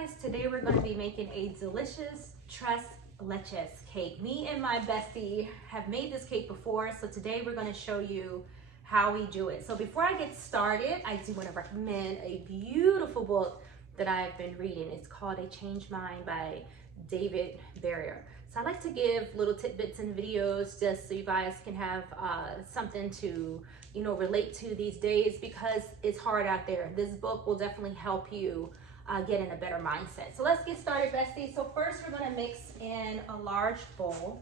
guys, today we're going to be making a delicious tres leches cake. Me and my bestie have made this cake before, so today we're going to show you how we do it. So before I get started, I do want to recommend a beautiful book that I've been reading. It's called A Changed Mind by David Barrier. So I like to give little tidbits and videos just so you guys can have something to, you know, relate to these days because it's hard out there. This book will definitely help you get in a better mindset. So let's get started, bestie. So first we're going to mix in a large bowl,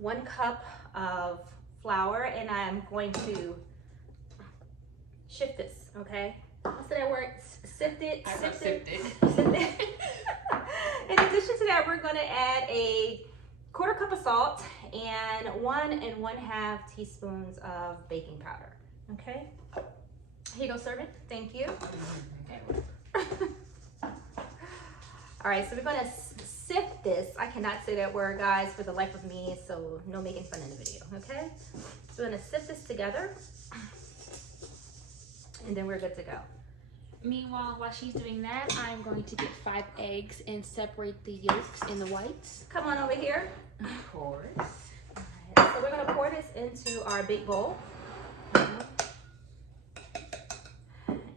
1 cup of flour, and I'm going to shift this, okay? What's that word? Sift it. Sift it. In addition to that, we're going to add a 1/4 cup of salt and 1 1/2 teaspoons of baking powder. Okay. Here you go, servant. Thank you. Okay. All right, so we're going to sift this. I cannot say that word, guys, for the life of me, so no making fun in the video. Okay. So we're going to sift this together, and then we're good to go. Meanwhile, while she's doing that, I'm going to get 5 eggs and separate the yolks and the whites. Come on over here. Of course. All right, so we're going to pour this into our big bowl.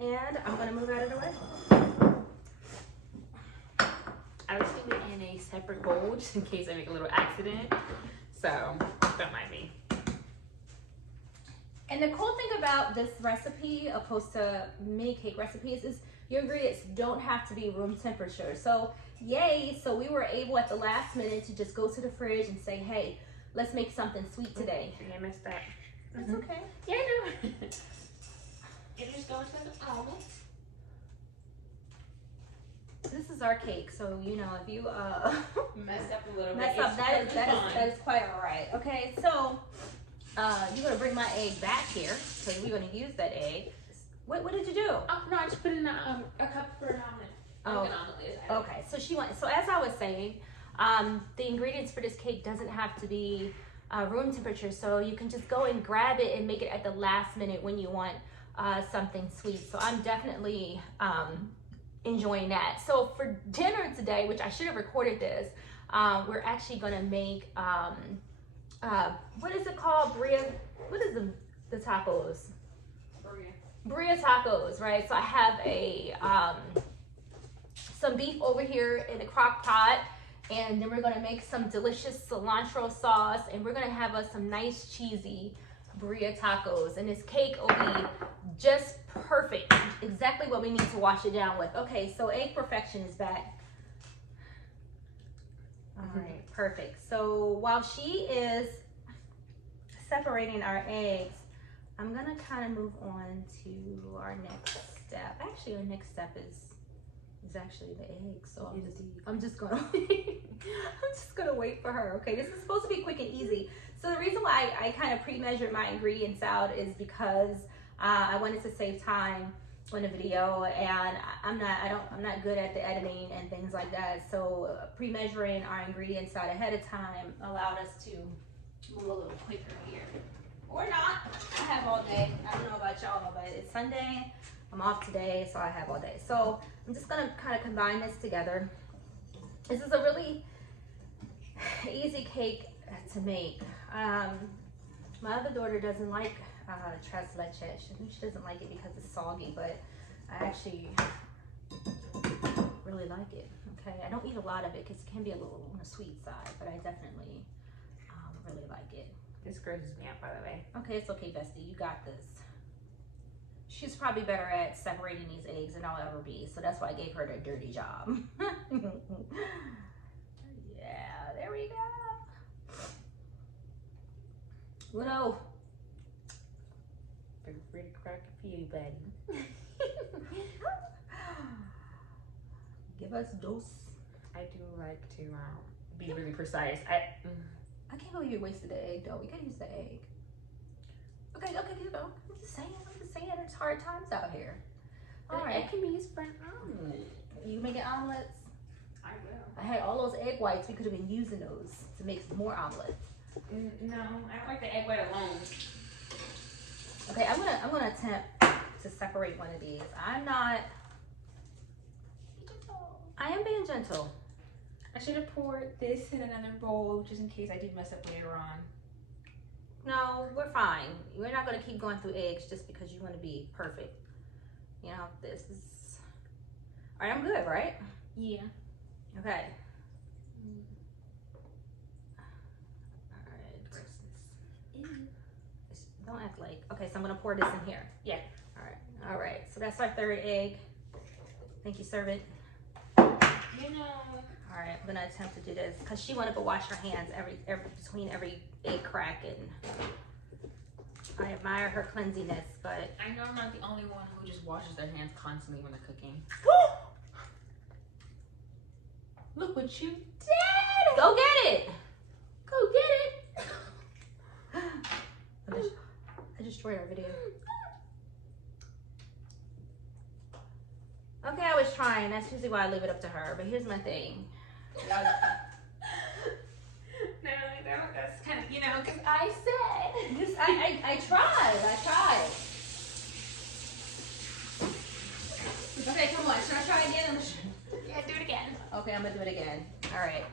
And I'm going to move out of the way. I was doing it in a separate bowl just in case I make a little accident. So, don't mind me. And the cool thing about this recipe, opposed to mini cake recipes, is your ingredients don't have to be room temperature. So, yay! So we were able at the last minute to just go to the fridge and say, hey, let's make something sweet today. I missed that. That's okay. Yeah, I know. It just goes to the oven. This is our cake, so you know if you Messed up a little bit. mess up, that is quite all right. Okay, so you're gonna bring my egg back here because we're gonna use that egg. What did you do? Oh, no, I just put in a cup for an omelet. Oh, An omelet is. okay. So so as I was saying, the ingredients for this cake doesn't have to be room temperature, so you can just go and grab it and make it at the last minute when you want something sweet. So I'm definitely enjoying that. So for dinner today, which I should have recorded this, we're actually gonna make what is it called? What is the tacos? Birria tacos, right? So I have a some beef over here in the crock pot, and then we're gonna make some delicious cilantro sauce, and we're gonna have some nice cheesy birria tacos, and this cake will be just perfect, exactly what we need to wash it down with. Okay, so egg perfection is back. All right, perfect. So while she is separating our eggs, I'm gonna kind of move on to our next step. Actually, our next step is actually the eggs. So I'm just gonna wait for her. Okay, this is supposed to be quick and easy. So the reason why I kind of pre-measured my ingredients out is because I wanted to save time on the video, and I'm not good at the editing and things like that. So pre-measuring our ingredients out ahead of time allowed us to move a little quicker here. Or not. I have all day. I don't know about y'all, but it's Sunday. I'm off today, so I have all day. So I'm just gonna kind of combine this together. This is a really easy cake to make. My other daughter doesn't like tres leches. She doesn't like it because it's soggy, but I actually really like it. Okay, I don't eat a lot of it because it can be a little on the sweet side, but I definitely really like it. This grosses me out, by the way. Okay, it's okay, bestie. You got this. She's probably better at separating these eggs than I'll ever be, so that's why I gave her the dirty job. Yeah, there we go. Widow. Feel free to crack a few, buddy. Give us dose. I do like to be really precise. I can't believe you wasted the egg, though. We could use the egg. Okay, you know. I'm just saying, it's hard times out here. All right. It can be used for an omelet. You making omelets? I will. I had all those egg whites. We could have been using those to make some more omelets. No, I don't like the egg white alone. Okay, I'm gonna attempt to separate one of these. I'm not. gentle. I should have poured this in another bowl just in case I do mess up later on. No, we're fine. We're not gonna keep going through eggs just because you want to be perfect. You know, this is. All right, I'm good, right? Yeah. Okay. All right, don't act like. Okay, so I'm gonna pour this in here. Yeah. All right. All right. So that's our third egg. Thank you, servant. You know. All right, I'm gonna attempt to do this because she wanted to wash her hands between every egg crack, and I admire her cleanliness, but I know I'm not the only one who just washes their hands constantly when they're cooking. Look what you did! Go get it! Go get it! I destroyed our video. Okay, I was trying. That's usually why I leave it up to her. But here's my thing. No, that's kind of, you know, because I said. This, I tried. Okay, come on. Should I try again? Yeah, do it again. Okay, I'm gonna do it again. All right.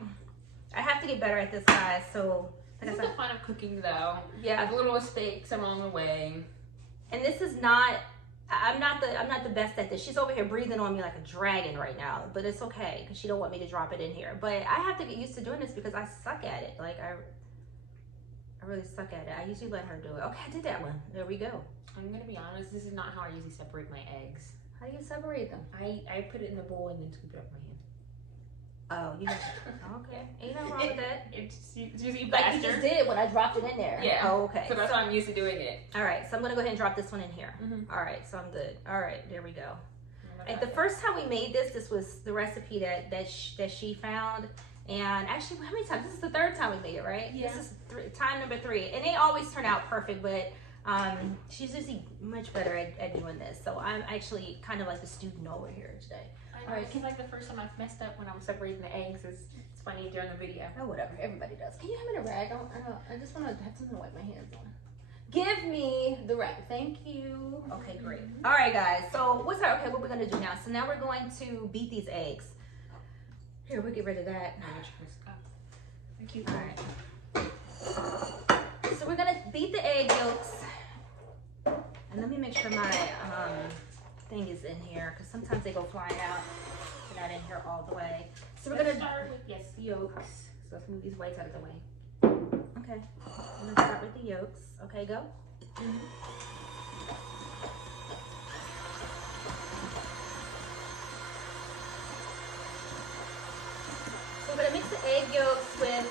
I have to get better at this, guys. So this is the fun of cooking, though. Yeah, like little mistakes along the way. And this is not. I'm not the best at this. She's over here breathing on me like a dragon right now, but it's okay because she don't want me to drop it in here. But I have to get used to doing this because I suck at it. Like I really suck at it. I usually let her do it. Okay, I did that one. There we go. I'm gonna be honest. This is not how I usually separate my eggs. How do you separate them? I put it in the bowl and then scoop it up my hand. Oh, you got okay. Ain't nothing wrong with that. It's usually Like faster. you just did when I dropped it in there. Yeah. Oh, okay. So that's why I'm used to doing it. All right, so I'm gonna go ahead and drop this one in here. Mm-hmm. All right, so I'm good. All right, there we go. And the first time we made this was the recipe that she found. And actually, how many times? This is the third time we made it, right? Yeah. This is time number 3, and they always turn out perfect. But she's usually much better at doing this. So I'm actually kind of like the student over here today. All right, because like the first time I messed up when I was separating the eggs is it's funny during the video. Oh, whatever. Everybody does. Can you hand me the rag? I just want to have something to wipe my hands on. Give me the rag. Thank you. Okay, great. All right, guys. So what we're gonna do now? So now we're going to beat these eggs. Here, we'll get rid of that. Thank you. All right. So we're gonna beat the egg yolks, and let me make sure my thing is in here because sometimes they go flying out. They're not in here all the way. So we're gonna start with yolks. So let's move these whites out of the way. Okay. I'm gonna start with the yolks. Okay, go. Mm-hmm. So we're gonna mix the egg yolks with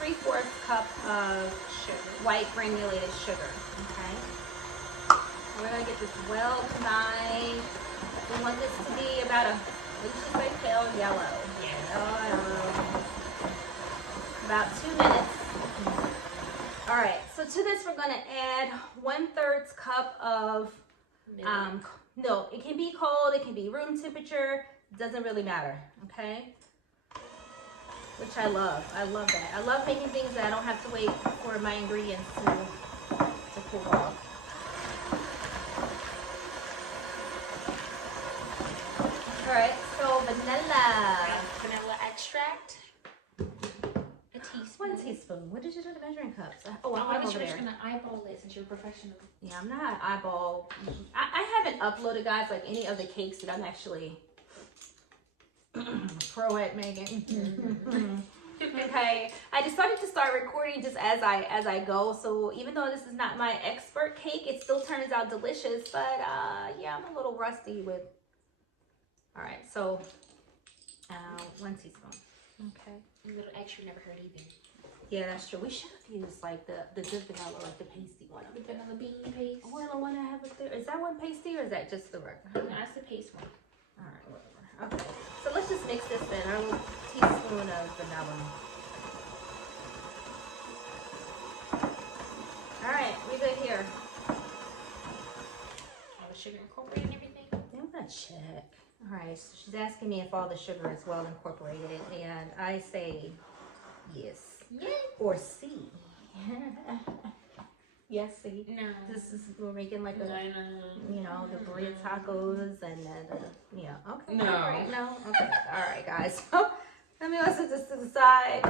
3/4 cup of Sugar. white granulated sugar. Okay. We're gonna get this well combined. We want this to be about let's just say pale yellow. Yeah. About 2 minutes. All right. So to this, we're gonna add 1/3 cup of milk. It can be cold. It can be room temperature. Doesn't really matter. Okay. Which I love. I love that. I love making things that I don't have to wait for my ingredients to cool off. All right, so Vanilla extract. A teaspoon. 1 teaspoon. What did you do to measuring cups? Oh, I I'm was over just there. gonna eyeball it since you're professional. Yeah, I'm not eyeball. I haven't uploaded, guys, like any of the cakes that I'm actually pro at making. Okay, I decided to start recording just as I go. So even though this is not my expert cake, it still turns out delicious. But yeah, I'm a little rusty with. All right, so 1 teaspoon. Okay. A little extra never hurt either. Yeah, that's true. We should have used like the good vanilla, like the pasty one. The vanilla bean paste. Oh, the one I have up there. Is that one pasty or is that just the regular? No, that's the paste one. All right, whatever. Okay, so let's just mix this in. Our little teaspoon of vanilla. All right, we good here. All the sugar incorporated and everything. I'm gonna check. All right, so she's asking me if all the sugar is well incorporated, and I say yes. Yeah. Or C. Yes, see? No. This is, we're making like a, No. you know, the burrito tacos and then, yeah. Okay. No. All right, no? Okay. All right, guys. So, let me also just to the side.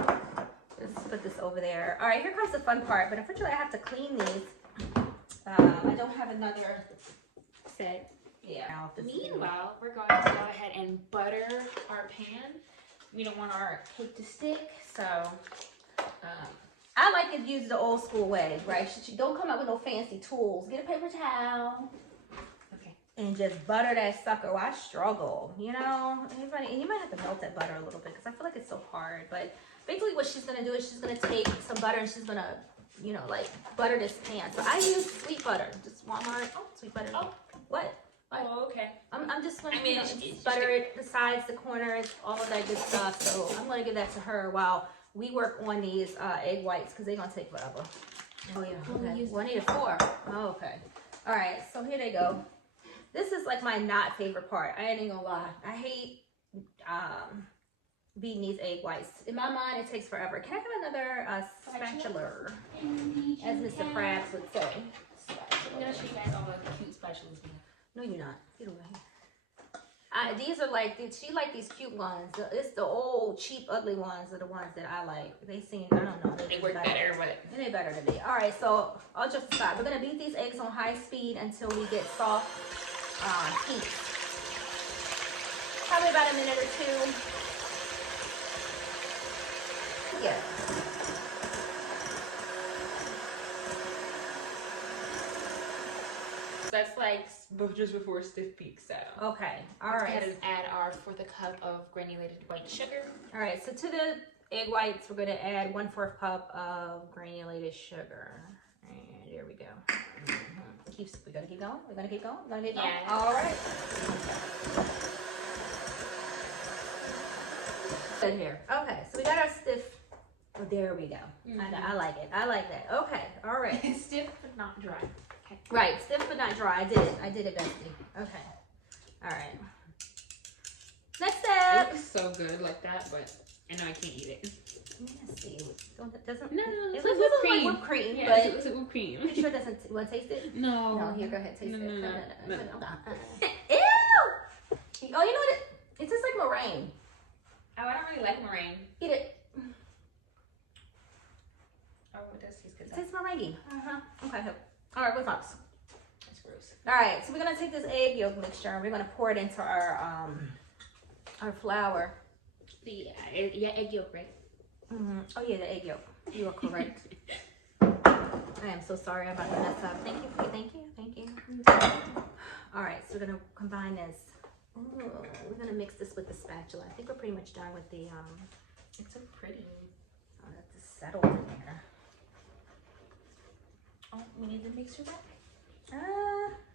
Just put this over there. All right, here comes the fun part. But unfortunately, I have to clean these. I don't have another set. Yeah. Meanwhile, we're going to go ahead and butter our pan. We don't want our cake to stick, so I like to use the old school way, right? Don't come up with no fancy tools. Get a paper towel. okay. And just butter that sucker. Well, I struggle, you know. Anybody, and you might have to melt that butter a little bit because I feel like it's so hard. But basically, what she's gonna do is she's gonna take some butter and she's gonna, you know, like butter this pan. So I use sweet butter, just Walmart. Oh, sweet butter. Oh. What? Oh, okay. I'm just gonna it's butter it, the sides, the corners, all of that good stuff. So I'm gonna give that to her while we work on these egg whites because they're gonna take forever. Oh yeah. Okay. Well, I need 4. Oh, okay. All right. So here they go. This is like my not favorite part. I ain't gonna lie. I hate beating these egg whites. In my mind, it takes forever. Can I have another spatula? As Mr. Krabs would say. I'm gonna show you guys all the cute spatulas we have. No, you're not. Get over here. These are like, she like these cute ones. It's the old, cheap, ugly ones are the ones that I like. They seem, I don't know. They work better, but they better to be. All right, so I'll just stop. We're gonna beat these eggs on high speed until we get soft heat. Probably about a minute or 2. Yeah. that's like just before stiff peak, so. Okay, all Let's right. go ahead and add our 1/4 cup of granulated white sugar. All right, so to the egg whites, we're gonna add 1/4 cup of granulated sugar. And there we go. We're gonna keep going. We're gonna keep going. We're gonna keep going. Yes. All right. Good here. Okay, so we got our stiff. Oh, there we go. I like it. I like that. Okay. All right. Stiff but not dry. Okay. Right. Stiff but not dry. I did it, bestie. Okay. All right. Next It step. looks so good like that, but I know I can't eat it. Nasty. Doesn't. No, It it's looks whipped like cream. whipped cream, Yeah, but it's whipped cream. you sure it doesn't. You want to taste it? No. No. Here, go ahead. Taste it. No. Ew. Oh, you know what? It tastes like meringue. Oh, I don't really like meringue. Eat it. Oh, it does taste good. It tastes meringue. Okay. All right. What's next? That's gross. All right. So we're gonna take this egg yolk mixture and we're gonna pour it into our flour. The egg yolk, right? Oh yeah, the egg yolk. You are correct. I am so sorry about the mess up. Thank you. All right, so we're gonna combine this. Ooh, we're gonna mix this with the spatula. I think we're pretty much done with the It's so pretty. Oh, that's just settled in there. Oh, we need the mixer back?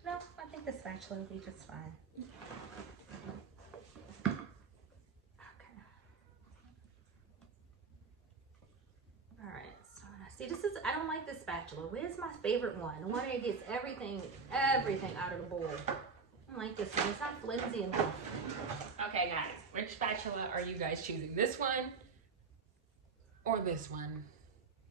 No, I think the spatula will be just fine. See, I don't like this spatula. Where's my favorite one? The one that gets everything out of the bowl. I don't like this one. It's not flimsy enough. Okay, guys. Which spatula are you guys choosing? This one or this one?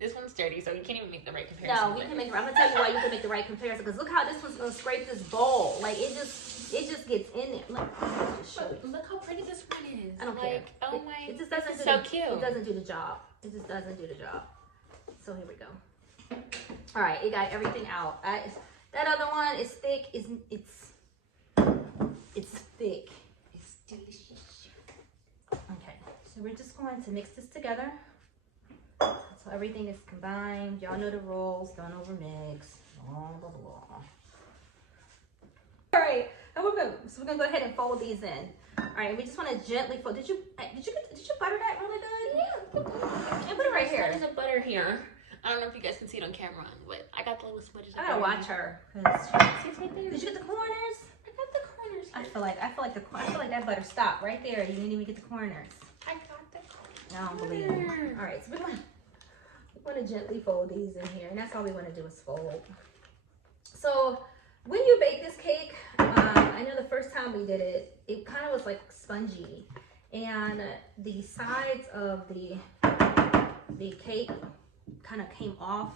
This one's dirty, so you can't even make the right comparison. No, we can make. I'm gonna tell you why you can make the right comparison. Because look how this one's gonna scrape this bowl. Like it just gets in there. Look how pretty this one is. I don't care. Oh my! It just doesn't. So cute. It doesn't do the job. It just doesn't do the job. So here we go. All right, it got everything out. That other one is thick. It's thick. It's delicious. Okay, so we're just going to mix this together. So everything is combined. Y'all know the rules. Don't overmix. Blah blah blah. All right, and we're gonna go ahead and fold these in. All right, we just want to gently fold. Did you butter that really good? Yeah. And put it right here. There's a butter here. I don't know if you guys can see it on camera, but I got the little smudges. I gotta watch her. Did you get the corners? I got the corners here. I feel like that butter stopped right there. You didn't even get the corners. I got the corners. I don't believe it. All right, so we want to gently fold these in here, and that's all we want to do is fold. So when you bake this cake, I know the first time we did it, it kind of was like spongy, and the sides of the cake kind of came off.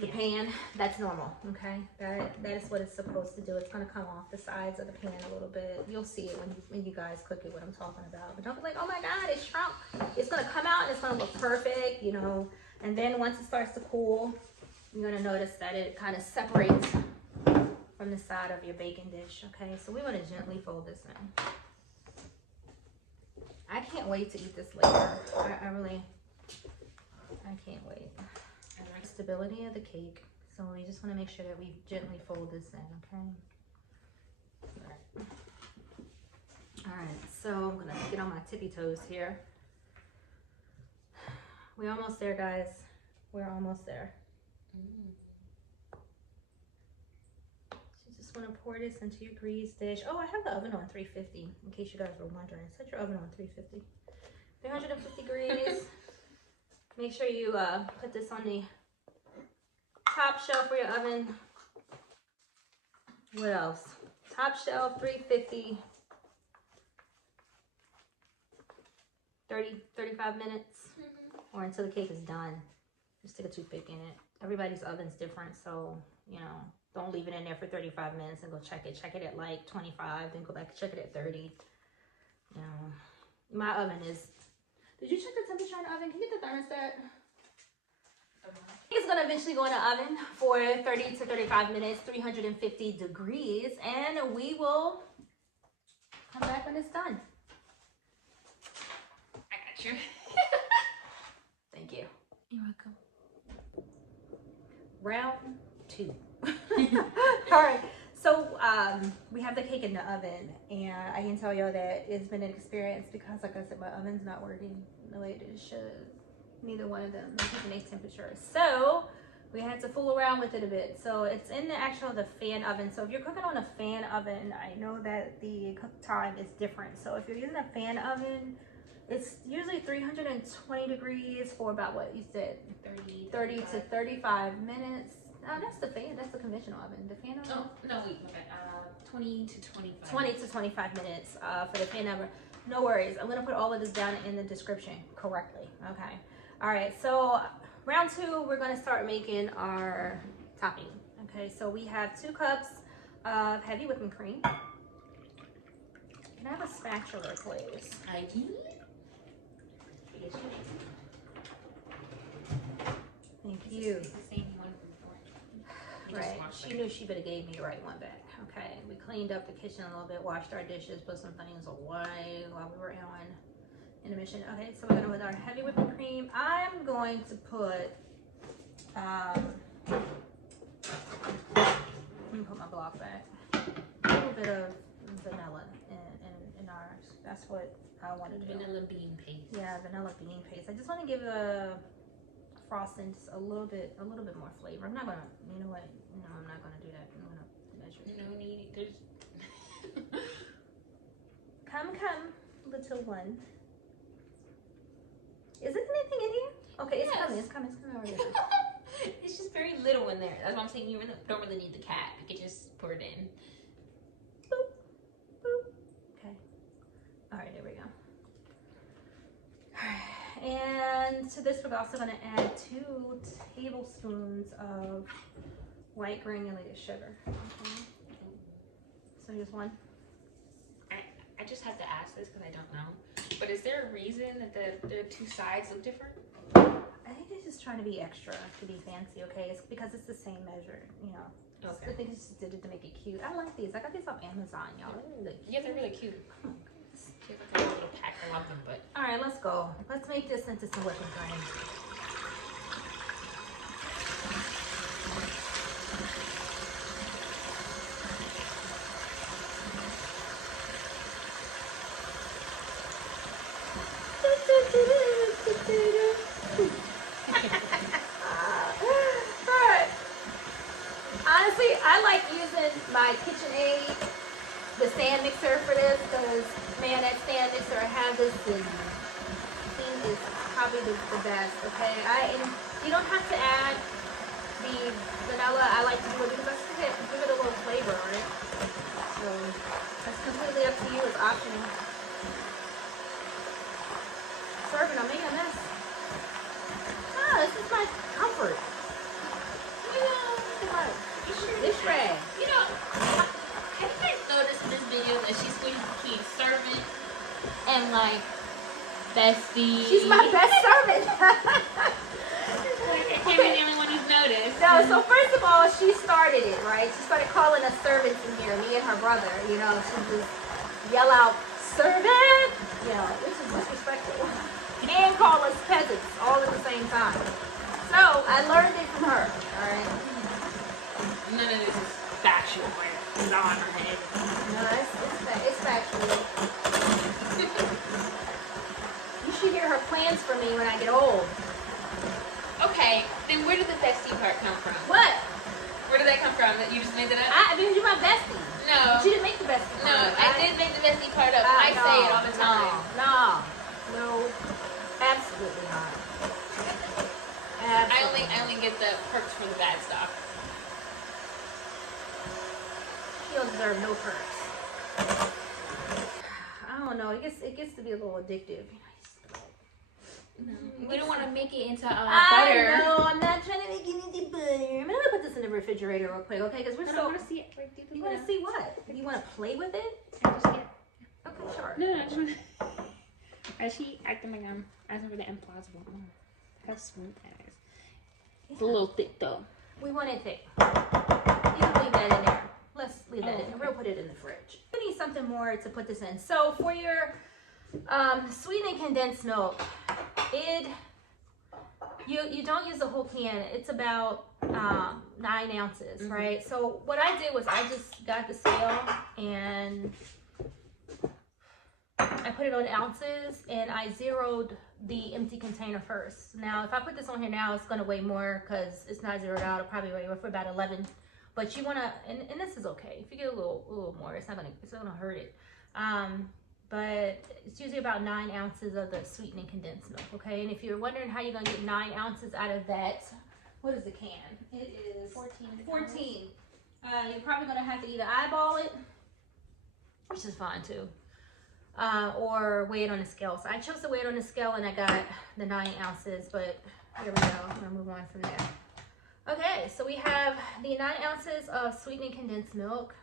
the pan, that's normal, okay? That is what it's supposed to do. It's gonna come off the sides of the pan a little bit. You'll see it when you guys cook it, what I'm talking about. But don't be like, oh my God, it's shrunk. It's gonna come out and it's gonna look perfect, you know. And then once it starts to cool, you're gonna notice that it kind of separates from the side of your baking dish, okay? So we wanna gently fold this in. I can't wait to eat this later. I can't wait. Stability of the cake, so we just want to make sure that we gently fold this in, okay? All right, so I'm gonna get on my tippy toes here. We're almost there, guys. We're almost there. So you just want to pour this into your grease dish. Oh, I have the oven on 350 in case you guys were wondering. Set your oven on 350. 350 degrees. Make sure you put this on the top shelf for your oven. What else? Top shelf, 350. 35 minutes or until the cake is done. Just stick a toothpick in it. Everybody's oven's different, so, you know, don't leave it in there for 35 minutes and go check it. Check it at like 25, then go back, check it at 30. You know, my oven is... Did you check the temperature in the oven? Can you get the thermostat? It's going to eventually go in the oven for 30 to 35 minutes, 350 degrees, and we will come back when it's done. I got you. Thank you. You're welcome. Round 2. All right. So we have the cake in the oven, and I can tell y'all that it's been an experience because, like I said, my oven's not working the way it should. Neither one of them is keeping a temperature. So we had to fool around with it a bit. So it's in the fan oven. So if you're cooking on a fan oven, I know that the cook time is different. So if you're using a fan oven, it's usually 320 degrees for about what you said, 30 to 35 minutes. Oh, that's the fan. That's the conventional oven. The fan oven? No, wait. 20 to 25. 20 to 25 minutes for the fan oven. No worries. I'm going to put all of this down in the description correctly. Okay. All right. So round 2, we're going to start making our topping. Okay. So we have 2 cups of heavy whipping cream. Can I have a spatula, please? I do. Thank you. It's the same one before. Right. She knew she better gave me the right one back. Okay. We cleaned up the kitchen a little bit, washed our dishes, put some things away while we were on intermission. Okay, so we're gonna with our heavy whipping cream. I'm going to put let me put my block back. A little bit of vanilla in ours. That's what I want to do. Vanilla bean paste. Yeah, vanilla bean paste. I just want to give the frosting just a little bit more flavor. I'm not gonna, you know what? No, I'm not gonna do that. I'm gonna measure. No need. There's... Come, little one. Is there anything in here? Okay, it's coming. It's coming already. It's just very little in there. That's why I'm saying you don't really need the cap. You can just pour it in. Boop, boop. Okay. All right, there we go. And to this, we're also going to add 2 tablespoons of white granulated sugar. Okay. So just 1. I just have to ask this because I don't know. But is there a reason that the 2 sides look different? I think they're just trying to be extra, to be fancy, okay? It's because it's the same measure, you know. Okay. I think they just did it to make it cute. I like these. I got these off Amazon, y'all. Yeah, they're really cute. They look like a little pack. I love them, but... All right, let's go. Let's make this into some whipping cream. Honestly, I like using my KitchenAid, the stand mixer for this, because man, that stand mixer I have this thing is probably the best. Okay, and you don't have to add the vanilla. I like to do it because I think it give it a little flavor on it. So that's completely up to you. It's optional. Serving, I'm making a mess. Ah, this is my comfort. Dish rag. You know, have you guys noticed in this video that she's switching between servant and like bestie? She's my best servant. I can't be the only one who's noticed. No, so first of all, she started it, right? She started calling us servants in here, me and her brother. You know, she just yell out, servant! You know, which is disrespectful. And call us peasants all at the same time. So, I learned it from her, all right? None of this is factual, right? It's on her head. No, it's factual. You should hear her plans for me when I get old. Okay, then where did the bestie part come from? What? Where did that come from? That you just made it up? Because you're my bestie. No. She didn't make the bestie part. No, I did make the bestie part up. I say it all the time. No, absolutely not. Absolutely. I only get the perks for the bad stuff. She don't deserve no perks. I don't know. It gets to be a little addictive. We don't want to make it into butter. butter. No, I'm not trying to make it into butter. I'm gonna put this in the refrigerator real quick, okay? Because I want to see it. You want to see what? You want to play with it? Okay, sure. No, I just want to. Is she acting like I'm asking for the implausible? How smooth that is. It's a little thick though. We want it thick. You can leave that in there. Let's leave that in there. We'll put it in the fridge. We need something more to put this in. So for your sweetened condensed milk, you don't use the whole can. It's about 9 ounces, right? So what I did was I just got the scale and I put it on ounces and I zeroed the empty container first. Now, if I put this on here now, it's going to weigh more because it's not zeroed out. It'll probably weigh for about 11. But you want to, and this is okay. If you get a little more, it's not gonna hurt it. But it's usually about 9 ounces of the sweetened condensed milk, okay? And if you're wondering how you're gonna get 9 ounces out of that, what is the can? It is 14. You're probably gonna have to either eyeball it, which is fine too, or weigh it on a scale. So I chose to weigh it on a scale and I got the 9 ounces, but here we go. I'm gonna move on from there. Okay, so we have the 9 ounces of sweetened condensed milk.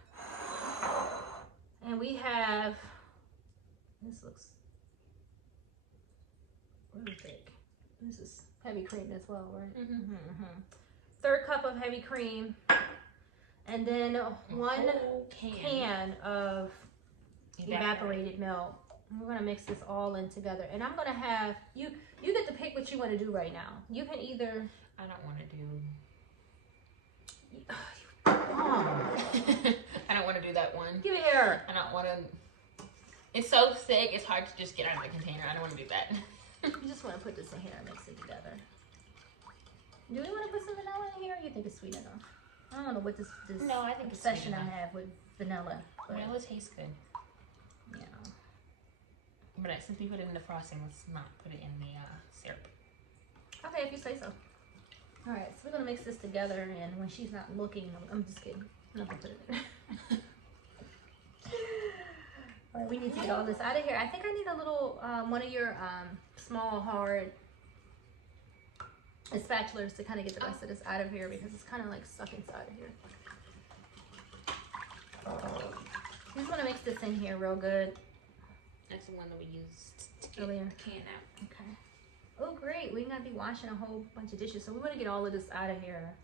And we have, this looks really thick. This is heavy cream as well, right? 1/3 cup of heavy cream. And then 1 can of evaporated milk. We're gonna mix this all in together. And I'm gonna have, you get to pick what you wanna do right now. You can either, I don't wanna do. I don't want to do that one. Give it here. I don't want to. It's so thick, it's hard to just get out of the container. I don't want to do that. You just want to put this in here and mix it together. Do we want to put some vanilla in here or you think it's sweet enough? I don't know what this no, I think obsession I have with vanilla. Vanilla tastes good. Yeah. But since we put it in the frosting, let's not put it in the syrup. Okay, if you say so. All right, so we're gonna mix this together, and when she's not looking, I'm just kidding. I'm not gonna put it in. All right, we need to get all this out of here. I think I need a little, one of your small, hard spatulas to kind of get the rest of this out of here because it's kind of like stuck inside of here. You just want to mix this in here real good. That's the one that we used to get earlier. The can out. Okay. Oh, great. We're going to be washing a whole bunch of dishes. So we want to get all of this out of here.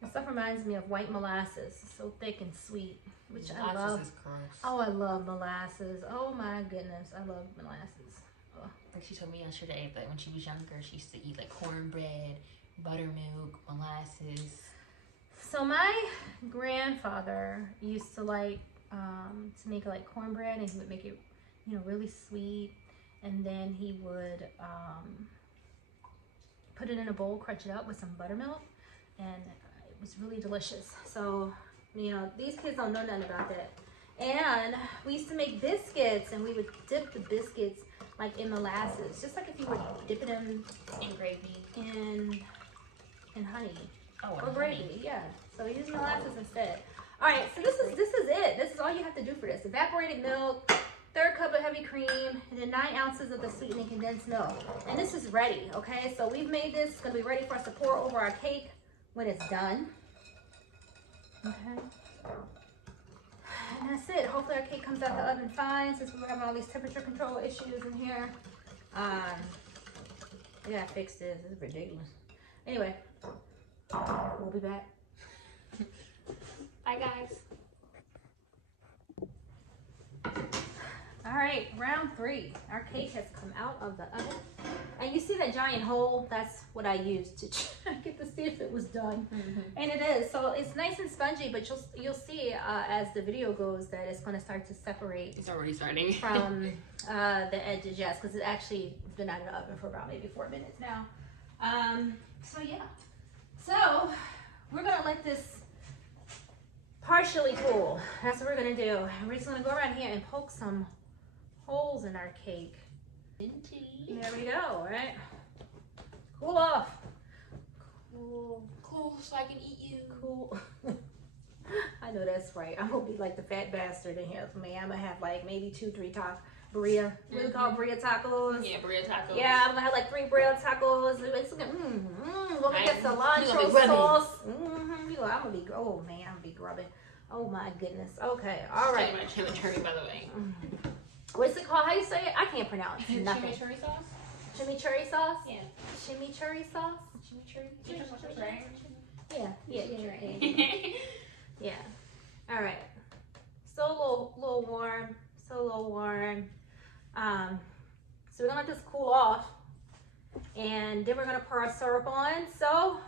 This stuff reminds me of white molasses. It's so thick and sweet, which I love. Is gross. Oh, I love molasses. Oh, my goodness. I love molasses. Oh. Like she told me yesterday that when she was younger, she used to eat like cornbread, buttermilk, molasses. So my grandfather used to like to make like cornbread, and he would make it, you know, really sweet. And then he would put it in a bowl, crunch it up with some buttermilk, and it was really delicious. So, you know, these kids don't know nothing about that. And we used to make biscuits, and we would dip the biscuits like in molasses, just like if you were dipping them in gravy, in honey. Oh, or gravy, yeah. So we use molasses instead. All right, so this is it. This is all you have to do for this. Evaporated milk, 1/3 cup of heavy cream, and then 9 ounces of the sweetened and condensed milk. And this is ready, okay? So we've made this. It's gonna be ready for us to pour over our cake when it's done. Okay. And that's it. Hopefully our cake comes out the oven fine since we're having all these temperature control issues in here. I gotta fix this. This is ridiculous. Anyway, we'll be back. Bye, guys. All right, round 3. Our cake has come out of the oven. And you see that giant hole? That's what I used to check to see if it was done. And it is. So it's nice and spongy, but you'll see as the video goes that it's going to start to separate. It's already starting. From the edges, yes, because it actually has been out of the oven for about maybe 4 minutes now. So yeah. So we're going to let this partially cool. That's what we're going to do. And we're just going to go around here and poke some holes in our cake. There we go, right? Cool off. Cool, so I can eat you. Cool. I know that's right. I'm gonna be like the fat bastard in here for me. I'm gonna have like maybe 2-3 birria. What do we call birria tacos? Yeah, birria tacos. Yeah, I'm gonna have like 3 birria tacos. It's gonna, we'll get cilantro be sauce. I'm gonna be, oh man, I'm gonna be grubbing. Oh my goodness. Okay, all right. My chimichurri, by the way. What's it called? How you say it? I can't pronounce nothing. Chimichurri sauce? Chimichurri sauce? Yeah. Chimichurri sauce? Chimichurri? Yeah. Yeah. All right. Still a little warm. So we're gonna let this cool off, and then we're gonna pour our syrup on. So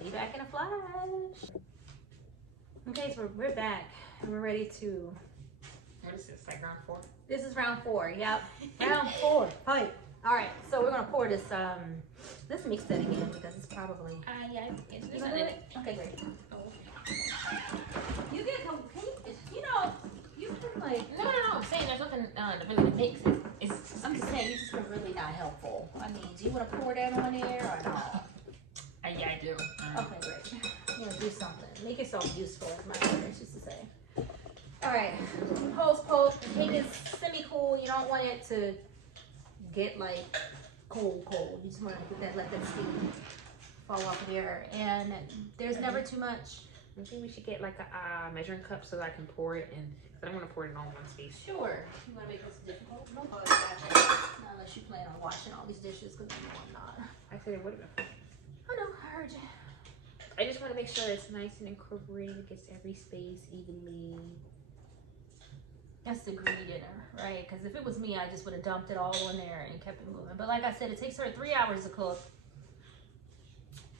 be back in a flash. Okay, so we're back, and we're ready to. What is this? Like round 4? This is round 4. Yep. Round 4. Fight. All right. So we're gonna pour this. Let's mix that again because it's probably. Yeah. It's You gonna do it? Okay, great. You get. Can you? You know. You can like. No. I'm saying there's nothing to really mix it. I'm just saying, you just been really not helpful. I mean, do you want to pour that on there or not? Yeah, I do. Okay, great. You want to do something. Make yourself useful, as my parents used to say. All right. Holes poked. The cake is semi-cool. You don't want it to get like cold. You just want to let that steam fall off of here. And there's never too much. I think we should get like a measuring cup so that I can pour it in. Because I don't want to pour it in all one space. Sure. You want to make this difficult? No, not unless you plan on washing all these dishes, because you know I'm not. I said it would have been. Oh no, I heard you. I just want to make sure it's nice and incorporated, gets every space evenly. That's the greedy dinner, right? Because if it was me, I just would have dumped it all in there and kept it moving. But like I said, it takes her 3 hours to cook.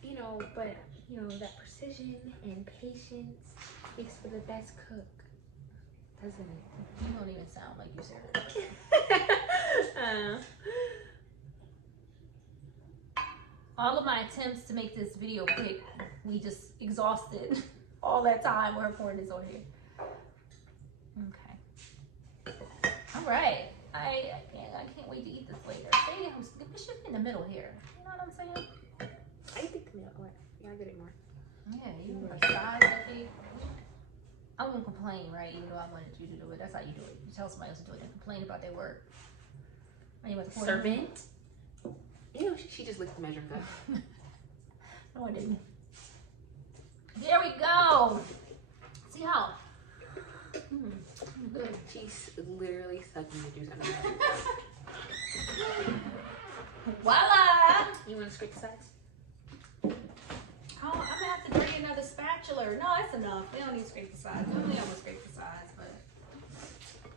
You know, but that precision and patience makes for the best cook, doesn't it? You don't even sound like you serious. All of my attempts to make this video quick, we just exhausted all that time. We're pouring this over here. Okay. All right. I can't wait to eat this later. See, we should be in the middle here. You know what I'm saying? I think the milk. Yeah, I get it more. Yeah, you were size that cake. I won't complain, right? Even though I wanted you to do it. That's how you do it. You tell somebody else to do it and complain about their work. Are you Servant? Ew, she just licked the measuring cup. No, I didn't. There we go. See how? Good. She's literally sucking the juice out of it. Voila! You want to scrape the sides? Oh, I'm gonna have to bring another spatula. No, that's enough. We don't need to scrape the sides. Normally I'm gonna scrape the sides, but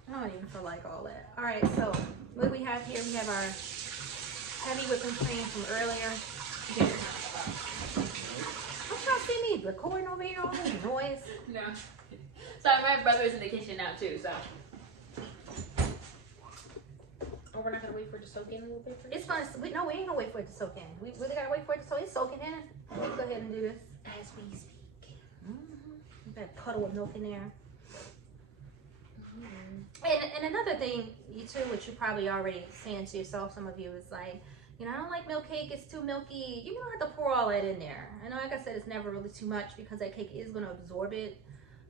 I don't even feel like all that. All right, so what do we have here? We have our heavy whipping cream from earlier. I'm trying to see me recording over here, all this noise. No. So my brother's in the kitchen now too, so. Oh, we're not gonna wait for it to soak in a little bit first? It's fine. We ain't gonna wait for it to soak in. We really gotta wait for it to soak. It's soaking in. Let's go ahead and do this. As we speak. That puddle of milk in there. And another thing, you too, which you're probably already saying to yourself, some of you, is like, you know, I don't like milk cake, it's too milky. You don't have to pour all that in there. And like I said, it's never really too much because that cake is going to absorb it.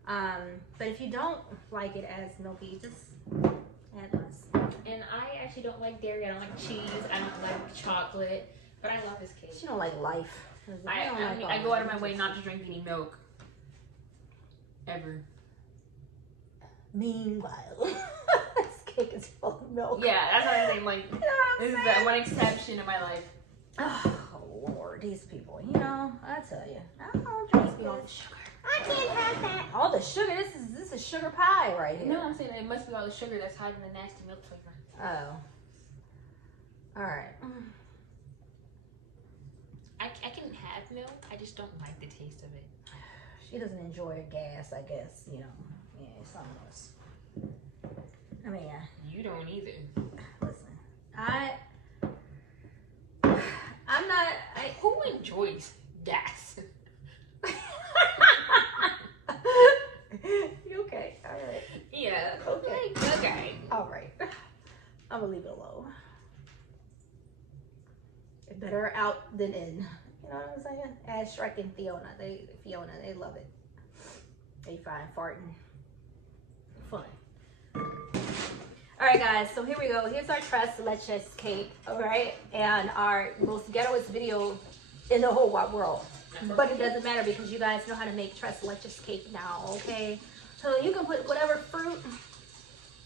But if you don't like it as milky, just add less. And I actually don't like dairy, I don't like cheese, I don't like chocolate, but I love this cake. She don't like life. I go out of my way not to drink any milk. ever. Meanwhile, this cake is full of milk. Yeah, that's what I'm saying. Like, You know what this I'm is saying? the one exception in my life. Oh, Lord, these people. You know, I tell you. I don't drink me all the sugar. I can't have that. All the sugar. This is sugar pie right here. No, I'm saying it must be all the sugar that's hiding the nasty milk flavor. Oh. All right. I can have milk. I just don't like the taste of it. She doesn't enjoy gas, I guess. You know. Yeah, some of us. I mean, yeah. You don't either. Listen, I'm not. Who enjoys gas? You okay? All right. Yeah. Okay. Okay. All right. I'm gonna leave it alone. Better out than in. You know what I'm saying? As Shrek and Fiona, they love it. They find farting fun. All right, guys. So here we go. Here's our tres leches cake. All right, and our most ghettoest video in the whole wide world. But it doesn't matter because you guys know how to make tres leches cake now. Okay, so you can put whatever fruit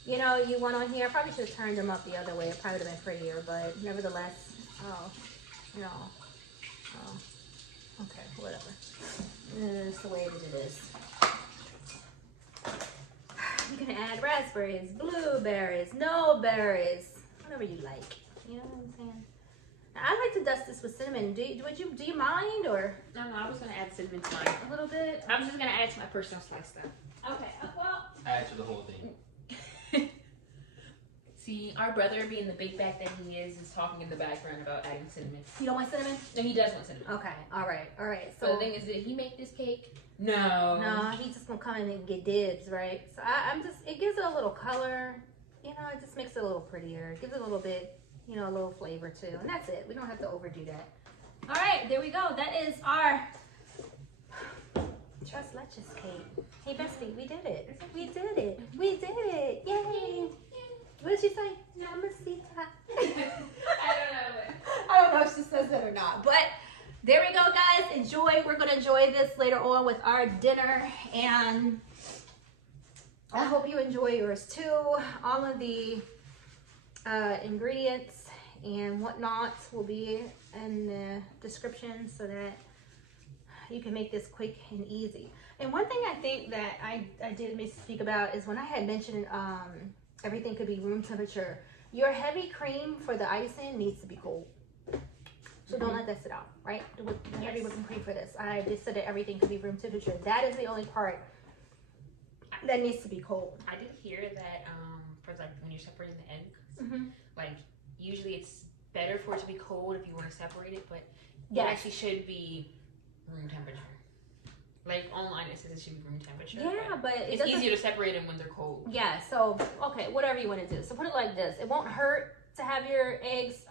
you know you want on here. I probably should have turned them up the other way. It probably would have been prettier, but nevertheless, no. Okay, whatever. It's the way that it is. You can add raspberries, blueberries, no berries, whatever you like. You know what I'm saying? Now, I like to dust this with cinnamon. Do you mind or No, I was gonna add cinnamon to mine. a little bit? I was just gonna add to my personal slice though. Okay. Well. Add to the whole thing. See, our brother, being the big bag that he is talking in the background about adding cinnamon. You don't want cinnamon? No, he does want cinnamon. Okay. All right. So the thing is, did he make this cake? No. No, he's just gonna come in and get dibs, right? So I'm just, it gives it a little color, you know, it just makes it a little prettier. It gives it a little bit, you know, a little flavor too. And that's it. We don't have to overdo that. All right, there we go. That is our tres leches cake. Hey, bestie, we did it. We did it. We did it. Yay. What did she say? Mamacita. I don't know. I don't know if she says that or not, but there we go, guys. Enjoy. We're going to enjoy this later on with our dinner, and I hope you enjoy yours too. All of the ingredients and whatnot will be in the description so that you can make this quick and easy. And one thing I think that I did miss to speak about is when I had mentioned everything could be room temperature. Your heavy cream for the icing needs to be cold. So don't let that sit out, right? The heavy whipping cream for this. I just said that everything could be room temperature. That is the only part that needs to be cold. I did hear that for like when you're separating the eggs, like usually it's better for it to be cold if you want to separate it, but it actually should be room temperature. Like online it says it should be room temperature. Yeah, but it's easier to separate them when they're cold. Yeah, so okay, whatever you want to do. So put it like this. It won't hurt to have your eggs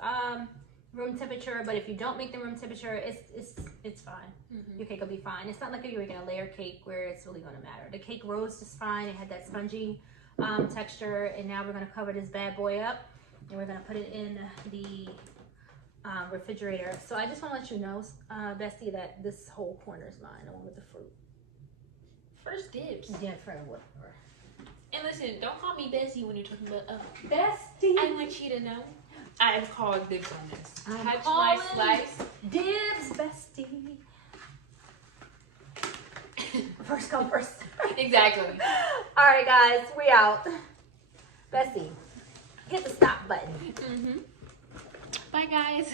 room temperature, but if you don't make them room temperature, it's fine. Your cake will be fine. It's not like if you're making a layer cake where it's really going to matter. The cake rose just fine. It had that spongy texture, and now we're going to cover this bad boy up, and we're going to put it in the refrigerator. So I just want to let you know, Bestie, that this whole corner is mine, the one with the fruit. First dibs. Yeah, for whatever. And listen, don't call me Bessie when you're talking about Bestie. I want you to know I've called dibs on this. I'm Touch calling my slice. Dibs, Bestie. First come first. Exactly. All right, guys, we out. Bestie, hit the stop button. Bye, guys.